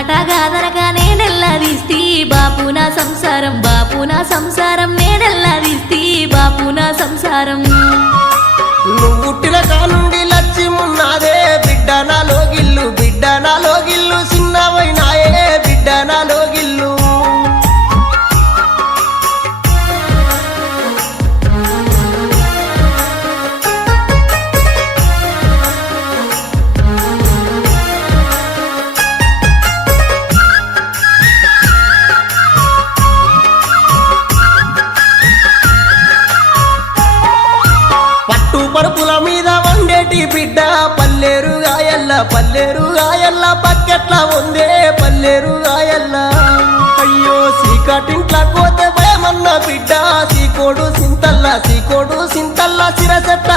మాట గాదనగా నేనెల్లదీస్తి బాపు నా సంసారం, బాపు నా సంసారం, నేనెల్లదీస్తి బాపు నా సంసారం. నువ్వు పుట్టిన కానుండి లక్ష్యమున్నాదే బిడ్డ నాలో గిల్లు, బిడ్డ నాలో గిల్లు, చిన్నవైనాయే బిడ్డ నాలో గిల్లు. పరుపుల మీద వండేటి బిడ్డ పల్లేరు గాయల్ల, పల్లేరు గాయల్ల, పక్కెట్ల ఉందే పల్లేరు గాయల్ల. అయ్యో సీకటింట్ల కోతే భయమన్న బిడ్డ, సీకోడు సింతల్ల, సీకోడు సింతల్ల, సిరసెట్ల